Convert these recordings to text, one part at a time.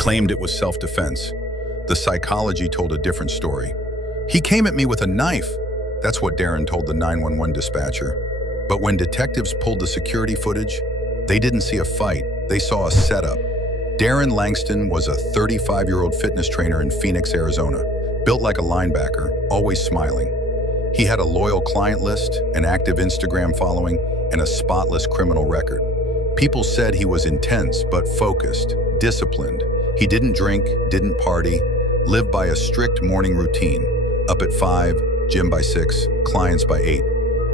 claimed it was self-defense. The psychology told a different story. "He came at me with a knife." That's what Darren told the 911 dispatcher. But when detectives pulled the security footage, they didn't see a fight, they saw a setup. Darren Langston was a 35-year-old fitness trainer in Phoenix, Arizona, built like a linebacker, always smiling. He had a loyal client list, an active Instagram following, and a spotless criminal record. People said he was intense but focused, disciplined. He didn't drink, didn't party, lived by a strict morning routine. Up at 5, gym by 6, clients by 8.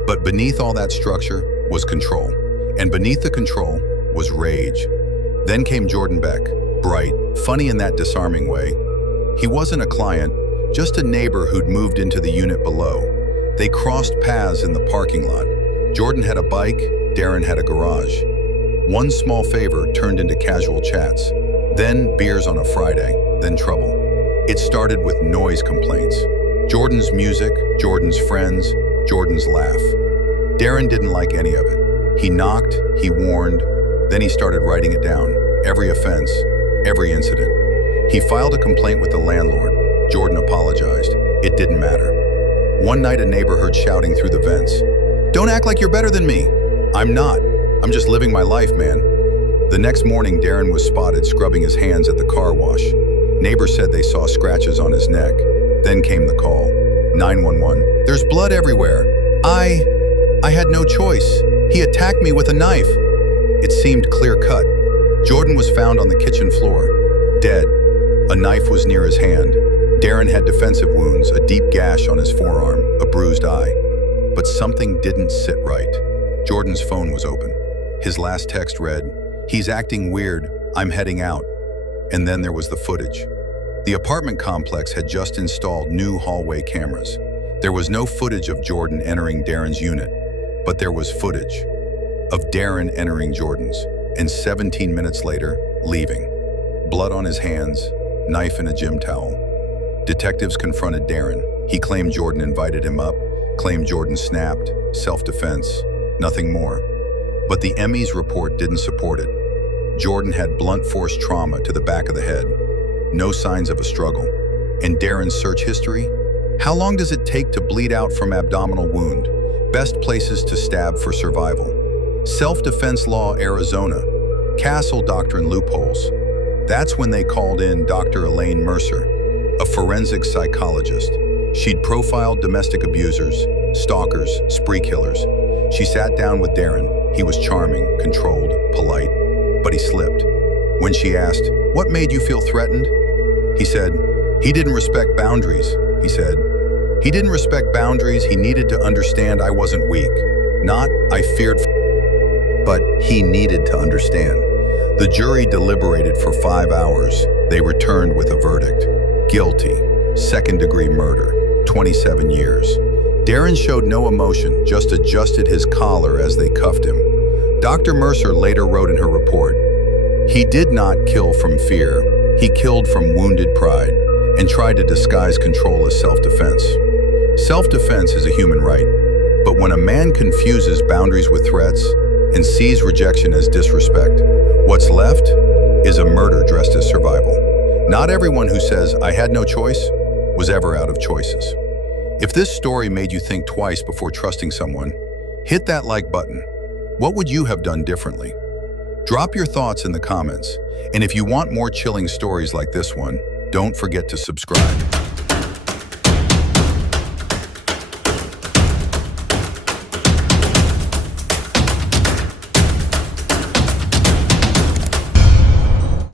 But beneath all that structure was control. And beneath the control was rage. Then came Jordan Beck, bright, funny in that disarming way. He wasn't a client, just a neighbor who'd moved into the unit below. They crossed paths in the parking lot. Jordan had a bike, Darren had a garage. One small favor turned into casual chats. Then beers on a Friday, then trouble. It started with noise complaints. Jordan's music, Jordan's friends, Jordan's laugh. Darren didn't like any of it. He knocked, he warned, then he started writing it down. Every offense, every incident. He filed a complaint with the landlord. Jordan apologized. It didn't matter. One night a neighbor heard shouting through the vents. "Don't act like you're better than me." "I'm not. I'm just living my life, man." The next morning, Darren was spotted scrubbing his hands at the car wash. Neighbors said they saw scratches on his neck. Then came the call. 911. "There's blood everywhere. I had no choice. He attacked me with a knife." It seemed clear-cut. Jordan was found on the kitchen floor, dead. A knife was near his hand. Darren had defensive wounds, a deep gash on his forearm, a bruised eye. But something didn't sit right. Jordan's phone was open. His last text read, "He's acting weird. I'm heading out." And then there was the footage. The apartment complex had just installed new hallway cameras. There was no footage of Jordan entering Darren's unit, but there was footage of Darren entering Jordan's, and 17 minutes later, leaving. Blood on his hands, knife in a gym towel. Detectives confronted Darren. He claimed Jordan invited him up, claimed Jordan snapped, self-defense, nothing more. But the ME's report didn't support it. Jordan had blunt force trauma to the back of the head, no signs of a struggle. And Darren's search history? How long does it take to bleed out from abdominal wound? Best places to stab for survival. Self-defense law, Arizona. Castle doctrine loopholes. That's when they called in Dr. Elaine Mercer, a forensic psychologist. She'd profiled domestic abusers, stalkers, spree killers. She sat down with Darren. He was charming, controlled, polite, but he slipped. When she asked, "What made you feel threatened?" He said, "He didn't respect boundaries," he said. "He didn't respect boundaries. He needed to understand I wasn't weak. Not, I feared, but he needed to understand." The jury deliberated for 5 hours. They returned with a verdict. Guilty, second-degree murder, 27 years. Darren showed no emotion, just adjusted his collar as they cuffed him. Dr. Mercer later wrote in her report, "He did not kill from fear. He killed from wounded pride and tried to disguise control as self-defense." Self-defense is a human right, but when a man confuses boundaries with threats and sees rejection as disrespect, what's left is a murder dressed as survival. Not everyone who says, "I had no choice," was ever out of choices. If this story made you think twice before trusting someone, hit that like button. What would you have done differently? Drop your thoughts in the comments, and if you want more chilling stories like this one, don't forget to subscribe.